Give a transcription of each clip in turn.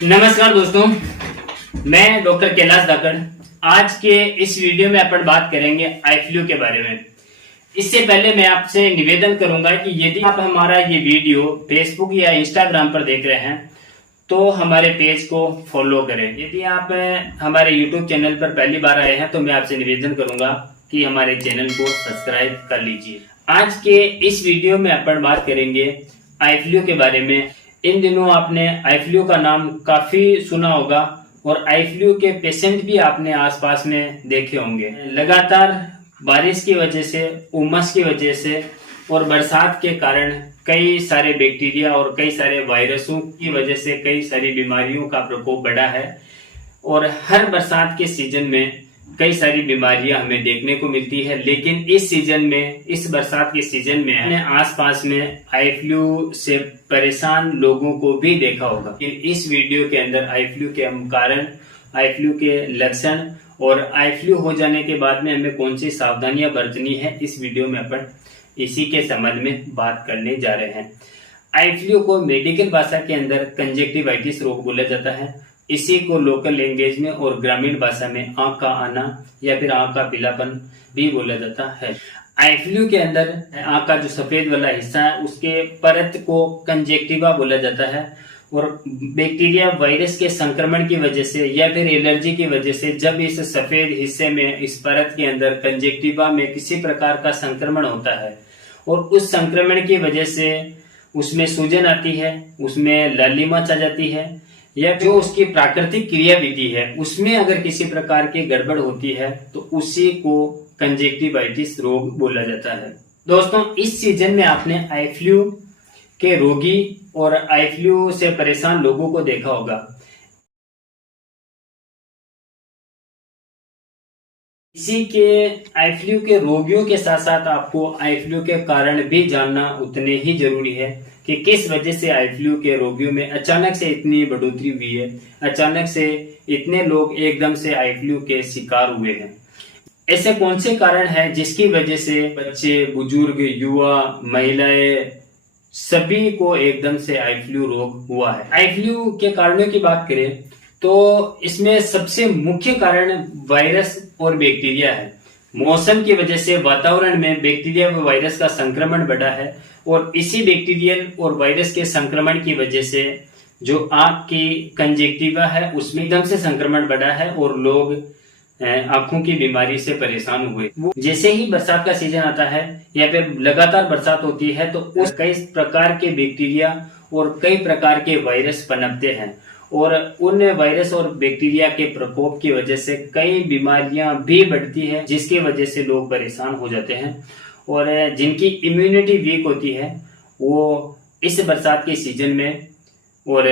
नमस्कार दोस्तों, मैं डॉक्टर कैलाश धाकड़। आज के इस वीडियो में अपन बात करेंगे आई फ्लू के बारे में। इससे पहले मैं आपसे निवेदन करूंगा कि यदि आप हमारा ये वीडियो फेसबुक या इंस्टाग्राम पर देख रहे हैं तो हमारे पेज को फॉलो करें। यदि आप हमारे यूट्यूब चैनल पर पहली बार आए हैं तो मैं आपसे निवेदन करूंगा कि हमारे चैनल को सब्सक्राइब कर लीजिए। आज के इस वीडियो में अपन बात करेंगे आई फ्लू के बारे में। इन दिनों आपने आई फ्लू का नाम काफी सुना होगा और आई फ्लू के पेशेंट भी आपने आसपास में देखे होंगे। लगातार बारिश की वजह से, उमस की वजह से और बरसात के कारण कई सारे बैक्टीरिया और कई सारे वायरसों की वजह से कई सारी बीमारियों का प्रकोप बढ़ा है और हर बरसात के सीजन में कई सारी बीमारियां हमें देखने को मिलती है। लेकिन इस सीजन में, इस बरसात के सीजन में हमने आसपास में आई फ्लू से परेशान लोगों को भी देखा होगा। इस वीडियो के अंदर आई फ्लू के कारण, आई फ्लू के लक्षण और आई फ्लू हो जाने के बाद में हमें कौन सी सावधानियां बरतनी है, इस वीडियो में अपन इसी के संबंध में बात करने जा रहे हैं। आई फ्लू को मेडिकल भाषा के अंदर कंजक्टिवाइटिस रोग बोला जाता है। इसी को लोकल लैंग्वेज में और ग्रामीण भाषा में आंख का आना या फिर आंख का पीलापन भी बोला जाता है। आई फ्लू के अंदर आंख का जो सफेद वाला हिस्सा है उसके परत को कंजक्टिवा बोला जाता है और बैक्टीरिया वायरस के संक्रमण की वजह से या फिर एलर्जी की वजह से जब इस सफेद हिस्से में, इस परत के अंदर कंजक्टिवा में किसी प्रकार का संक्रमण होता है और उस संक्रमण की वजह से उसमें सूजन आती है, उसमें लालिमा छा जाती है या जो उसकी प्राकृतिक क्रिया विधि है उसमें अगर किसी प्रकार की गड़बड़ होती है तो उसी को कंजक्टिवाइटिस रोग बोला जाता है। दोस्तों, इस सीजन में आपने आई फ्लू के रोगी और आई फ्लू से परेशान लोगों को देखा होगा। इसी के आई फ्लू के रोगियों के साथ साथ आपको आई फ्लू के कारण भी जानना उतने ही जरूरी है कि किस वजह से आई फ्लू के रोगियों में अचानक से इतनी बढ़ोतरी हुई है, अचानक से इतने लोग एकदम से आई फ्लू के शिकार हुए हैं। ऐसे कौन से कारण हैं जिसकी वजह से बच्चे, बुजुर्ग, युवा, महिलाएं सभी को एकदम से आई फ्लू रोग हुआ है। आई फ्लू के कारणों की बात करें तो इसमें सबसे मुख्य कारण वायरस और बैक्टीरिया है। मौसम की वजह से वातावरण में बैक्टीरिया व वायरस का संक्रमण बढ़ा है और इसी बैक्टीरियल और वायरस के संक्रमण की वजह से जो आंख की कंजक्टिवा है उसमें एकदम से संक्रमण बढ़ा है और लोग आंखों की बीमारी से परेशान हुए। जैसे ही बरसात का सीजन आता है या फिर लगातार बरसात होती है तो उस कई प्रकार के बैक्टीरिया और कई प्रकार के वायरस पनपते हैं और उन वायरस और बैक्टीरिया के प्रकोप की वजह से कई बीमारियां भी बढ़ती है जिसकी वजह से लोग परेशान हो जाते हैं और जिनकी इम्यूनिटी वीक होती है वो इस बरसात के सीजन में और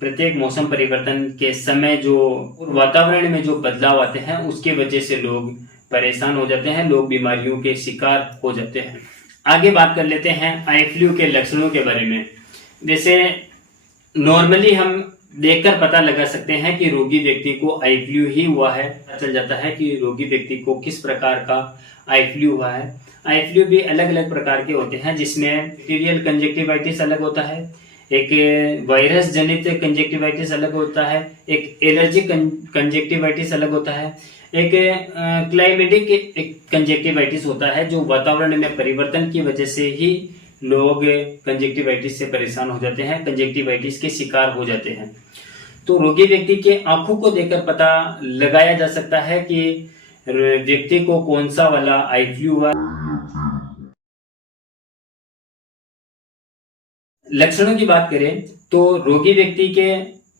प्रत्येक मौसम परिवर्तन के समय जो वातावरण में जो बदलाव आते हैं उसकी वजह से लोग परेशान हो जाते हैं, लोग बीमारियों के शिकार हो जाते हैं। आगे बात कर लेते हैं आई फ्लू के लक्षणों के बारे में। जैसे नॉर्मली हम देखकर पता लगा सकते हैं कि रोगी व्यक्ति को आई फ्लू ही हुआ है। चल जाता है कि रोगी व्यक्ति को किस प्रकार का आई फ्लू हुआ है। आई फ्लू भी अलग अलग प्रकार के होते हैं जिसमें बैक्टीरियल कंजक्टिवाइटिस अलग होता है, एक वायरस जनित कंजक्टिवाइटिस अलग होता है, एक एलर्जी कंजक्टिवाइटिस अलग होता है, एक क्लाइमेटिक कंजक्टिवाइटिस होता है जो वातावरण में परिवर्तन की वजह से ही लोग कंजक्टिवाइटिस से परेशान हो जाते हैं, कंजक्टिवाइटिस के शिकार हो जाते हैं। तो रोगी व्यक्ति के आंखों को देखकर पता लगाया जा सकता है कि व्यक्ति को कौन सा वाला आई फ्लू हुआ। लक्षणों की बात करें तो रोगी व्यक्ति के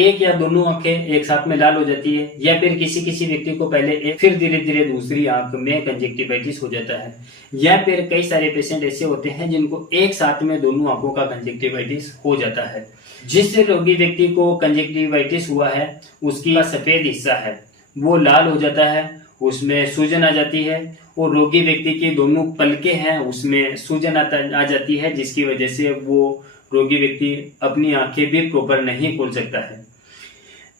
एक या दोनों आंखें एक साथ में लाल हो जाती है या फिर किसी किसी व्यक्ति को पहले एक फिर धीरे धीरे दूसरी आंख में कंजक्टिवाइटिस हो जाता है या फिर कई सारे पेशेंट ऐसे होते हैं जिनको एक साथ में दोनों आंखों का कंजक्टिवाइटिस हो जाता है। जिस रोगी व्यक्ति को कंजक्टिवाइटिस हुआ है उसकी सफेद हिस्सा है वो लाल हो जाता है, उसमें सूजन आ जाती है और रोगी व्यक्ति की दोनों पलकें हैं उसमें सूजन आ जाती है जिसकी वजह से वो रोगी व्यक्ति अपनी आंखें भी प्रॉपर नहीं खोल सकता है।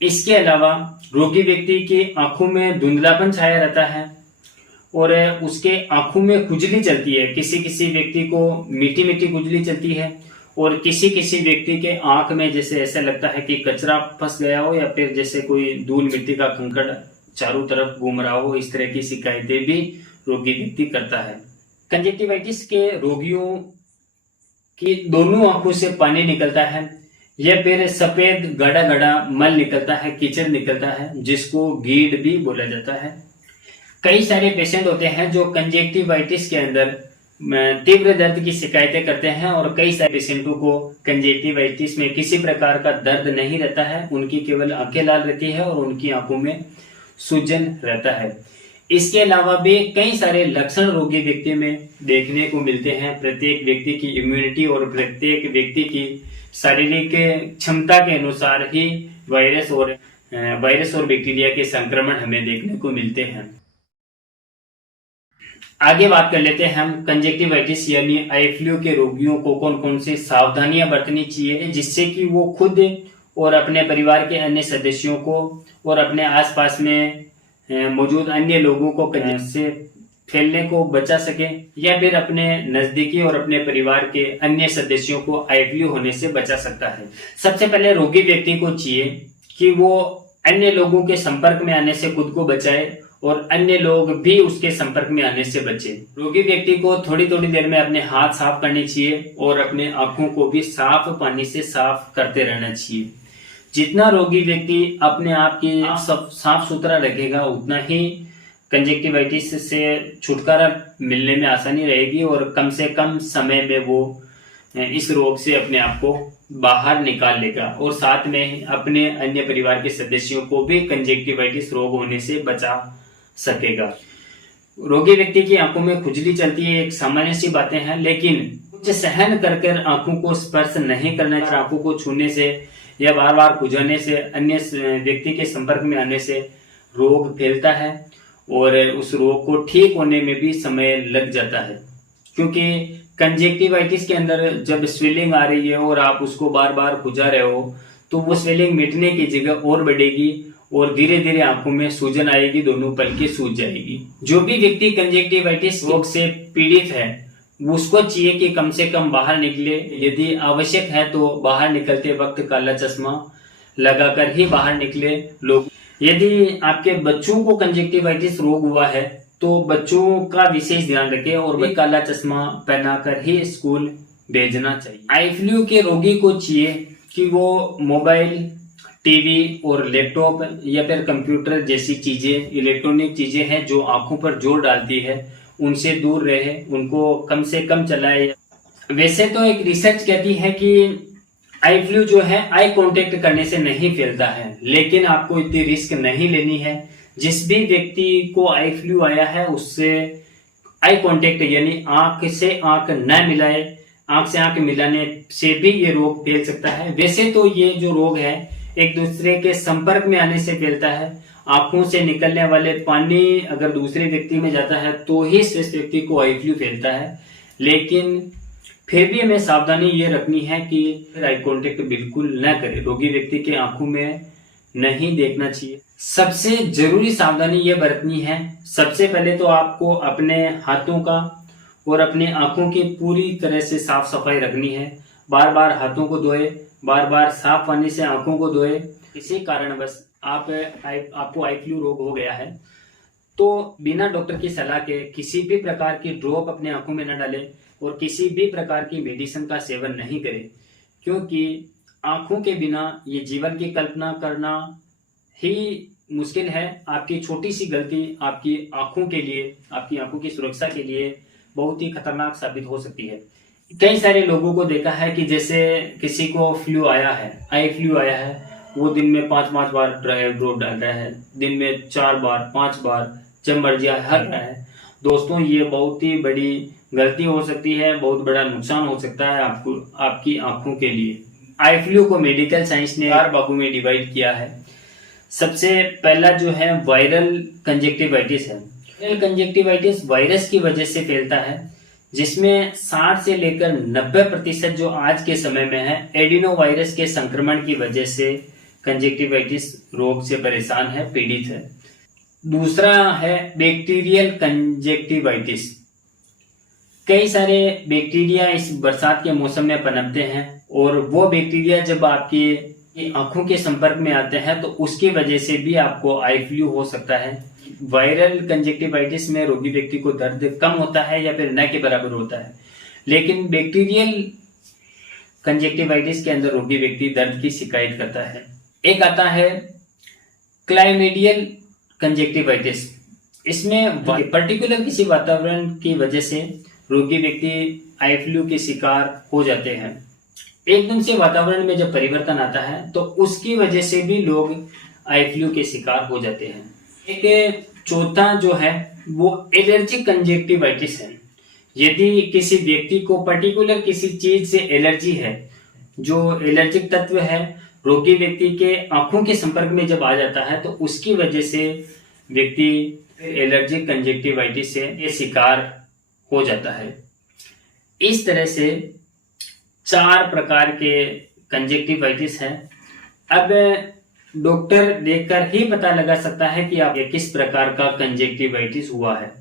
इसके अलावा रोगी व्यक्ति की आंखों में धुंधलापन छाया रहता है और उसके आंखों में खुजली चलती है। किसी किसी व्यक्ति को मीठी मीठी खुजली चलती है और किसी किसी व्यक्ति के आंख में जैसे ऐसा लगता है कि कचरा फंस गया हो, या फिर जैसे कोई धूल मिट्टी का कंकड़ चारों तरफ घूम रहा हो, इस तरह की शिकायतें भी रोगी व्यक्ति करता है। कंजक्टिवाइटिस के रोगियों की दोनों आंखों से पानी निकलता है, या फिर सफेद गाढ़ा गाढ़ा मल निकलता है, कीचड़ निकलता है, जिसको गीड भी बोला जाता है। कई सारे पेशेंट होते हैं जो कंजक्टिवाइटिस के अंदर तीव्र दर्द की शिकायतें करते हैं, और कई सारे पेशेंटों को कंजक्टिवाइटिस में किसी प्रकार का दर्द नहीं रहता है, उनकी केवल आंखें लाल रहती है और उनकी आंखों में सूजन रहता है। इसके अलावा भी कई सारे लक्षण रोगी व्यक्ति में देखने को मिलते हैं। प्रत्येक व्यक्ति की इम्यूनिटी और प्रत्येक व्यक्ति की शारीरिक क्षमता के अनुसार ही वायरस और बैक्टीरिया के संक्रमण हमें देखने को मिलते हैं। आगे बात कर लेते हैं हम कंजक्टिवाइटिस यानी आई फ्लू के रोगियों को कौन कौन सी सावधानियां बरतनी चाहिए, जिससे कि वो खुद और अपने परिवार के अन्य सदस्यों को और अपने आसपास में मौजूद अन्य लोगों को से फैलने को बचा सके, या फिर अपने नजदीकी और अपने परिवार के अन्य सदस्यों को आई फ्लू होने से बचा सकता है। सबसे पहले रोगी व्यक्ति को चाहिए कि वो अन्य लोगों के संपर्क में आने से खुद को बचाए और अन्य लोग भी उसके संपर्क में आने से बचे। रोगी व्यक्ति को थोड़ी थोड़ी देर में अपने हाथ साफ करने चाहिए और अपने आंखों को भी साफ पानी से साफ करते रहना चाहिए। जितना रोगी व्यक्ति अपने आप की साफ सुथरा रखेगा, उतना ही कंजक्टिवाइटिस से छुटकारा मिलने में आसानी रहेगी और कम से कम समय में वो इस रोग से अपने आप को बाहर निकाल लेगा, और साथ में अपने अन्य परिवार के सदस्यों को भी कंजक्टिवाइटिस रोग होने से बचा सकेगा। रोगी व्यक्ति की आंखों में खुजली चलती है, एक सामान्य सी बातें हैं, लेकिन कुछ सहन कर आंखों को स्पर्श नहीं करना चाहिए। आंखों को छूने से या बार बार खुजाने से, अन्य व्यक्ति के संपर्क में आने से रोग फैलता है और उस रोग को ठीक होने में भी समय लग जाता है। क्योंकि कंजक्टिवाइटिस के अंदर जब स्वेलिंग आ रही है और आप उसको बार बार खुजा रहे हो, तो वो स्वेलिंग मिटने की जगह और बढ़ेगी और धीरे धीरे आंखों में सूजन आएगी, दोनों पलकें सूज जाएगी। जो भी व्यक्ति कंजक्टिवाइटिस रोग से पीड़ित है, उसको चाहिए कि कम से कम बाहर निकले। यदि आवश्यक है तो बाहर निकलते वक्त काला चश्मा लगाकर ही बाहर निकले लोग। यदि आपके बच्चों को कंजक्टिवाइटिस रोग हुआ है तो बच्चों का विशेष ध्यान रखें और भी काला चश्मा पहनाकर ही स्कूल भेजना चाहिए। आई फ्लू के रोगी को चाहिए कि वो मोबाइल, टीवी और लैपटॉप या फिर कंप्यूटर जैसी चीजें, इलेक्ट्रॉनिक चीजें हैं जो आंखों पर जोर डालती है, उनसे दूर रहे, उनको कम से कम चलाए। वैसे तो एक रिसर्च कहती है कि आई फ्लू जो है आई कांटेक्ट करने से नहीं फैलता है, लेकिन आपको इतनी रिस्क नहीं लेनी है। जिस भी व्यक्ति को आई फ्लू आया है उससे आई कांटेक्ट यानी आंख से आंख न मिलाए, आंख से आंख मिलाने से भी ये रोग फैल सकता है। वैसे तो ये जो रोग है एक दूसरे के संपर्क में आने से फैलता है। आंखों से निकलने वाले पानी अगर दूसरे व्यक्ति में जाता है तो ही इस व्यक्ति को आई फ्लू फैलता है, लेकिन फिर भी हमें सावधानी ये रखनी है कि आई कांटेक्ट बिल्कुल न करें, रोगी व्यक्ति के आंखों में नहीं देखना चाहिए। सबसे जरूरी सावधानी ये बरतनी है, सबसे पहले तो आपको अपने हाथों का और अपने आंखों की पूरी तरह से साफ सफाई रखनी है। बार बार हाथों को धोए, बार बार साफ पानी से आंखों को धोए। किसी कारणवश आपको आई फ्लू रोग हो गया है तो बिना डॉक्टर की सलाह के किसी भी प्रकार की ड्रॉप अपने आंखों में न डालें और किसी भी प्रकार की मेडिसिन का सेवन नहीं करें, क्योंकि आंखों के बिना ये जीवन की कल्पना करना ही मुश्किल है। आपकी छोटी सी गलती आपकी आंखों के लिए, आपकी आंखों की सुरक्षा के लिए बहुत ही खतरनाक साबित हो सकती है। कई सारे लोगों को देखा है कि जैसे किसी को फ्लू आया है, आई फ्लू आया है, वो दिन में 5-5 बार ड्राई ड्रॉप डाल रहा है, दिन में 4 बार 5 बार जब मर्जी हर रहा है। दोस्तों ये बहुत ही बड़ी गलती हो सकती है, बहुत बड़ा नुकसान हो सकता है आपको, आपकी आंखों के लिए। आई फ्लू को मेडिकल साइंस ने 4 भागों में डिवाइड किया है। सबसे पहला जो है वायरल कंजक्टिवाइटिस है। वायरल कंजक्टिवाइटिस वायरस की वजह से फैलता है, जिसमें 60 से लेकर 90% जो आज के समय में है एडिनो वायरस के संक्रमण की वजह से कंजक्टिवाइटिस रोग से परेशान है, पीड़ित है। दूसरा है बैक्टीरियल कंजक्टिवाइटिस। कई सारे बैक्टीरिया इस बरसात के मौसम में पनपते हैं और वो बैक्टीरिया जब आपकी आंखों के संपर्क में आते हैं तो उसकी वजह से भी आपको आई फ्लू हो सकता है। वायरल कंजक्टिवाइटिस में रोगी व्यक्ति को दर्द कम होता है या फिर न के बराबर होता है, लेकिन बैक्टीरियल कंजक्टिवाइटिस के अंदर रोगी व्यक्ति दर्द की शिकायत करता है। एक आता है क्लाइमेडियल कंजक्टिवाइटिस। इसमें पर्टिकुलर किसी वातावरण की वजह से रोगी व्यक्ति आई फ्लू के शिकार हो जाते हैं। एकदम से वातावरण में जब परिवर्तन आता है तो उसकी वजह से भी लोग आई फ्लू के शिकार हो जाते हैं। एक चौथा जो है वो एलर्जिक कंजक्टिवाइटिस है। यदि किसी व्यक्ति को पर्टिकुलर किसी चीज से एलर्जी है, जो एलर्जिक तत्व है रोगी व्यक्ति के आंखों के संपर्क में जब आ जाता है तो उसकी वजह से व्यक्ति एलर्जिक कंजक्टिवाइटिस से शिकार हो जाता है। इस तरह से 4 प्रकार के कंजक्टिवाइटिस हैं। अब डॉक्टर देखकर ही पता लगा सकता है कि आप किस प्रकार का कंजक्टिवाइटिस हुआ है।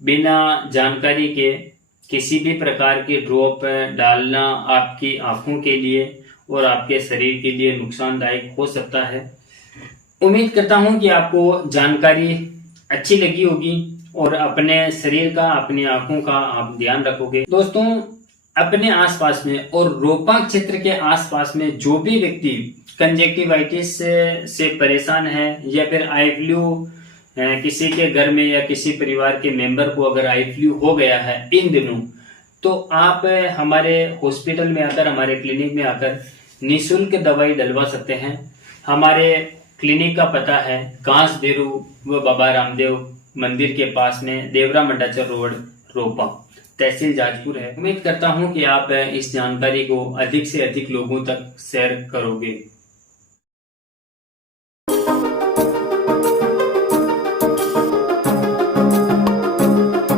बिना जानकारी के किसी भी प्रकार के ड्रॉप डालना आपकी आंखों के लिए और आपके शरीर के लिए नुकसानदायक हो सकता है। उम्मीद करता हूं कि आपको जानकारी अच्छी लगी होगी और अपने शरीर का, अपनी आंखों का आप ध्यान रखोगे। दोस्तों, अपने आसपास में और रोपा क्षेत्र के आसपास में जो भी व्यक्ति कंजक्टिवाइटिस से परेशान है या फिर आई फ्लू किसी के घर में या किसी परिवार के मेंबर को अगर आई फ्लू हो गया है इन दिनों, तो आप हमारे हॉस्पिटल में आकर, हमारे क्लिनिक में आकर निःशुल्क दवाई डलवा सकते हैं। हमारे क्लिनिक का पता है कांस देरू व बाबा रामदेव मंदिर के पास में, देवरा मंडाचर रोड, रोपा, तहसील जाजपुर है। उम्मीद करता हूं कि आप इस जानकारी को अधिक से अधिक लोगों तक शेयर करोगे।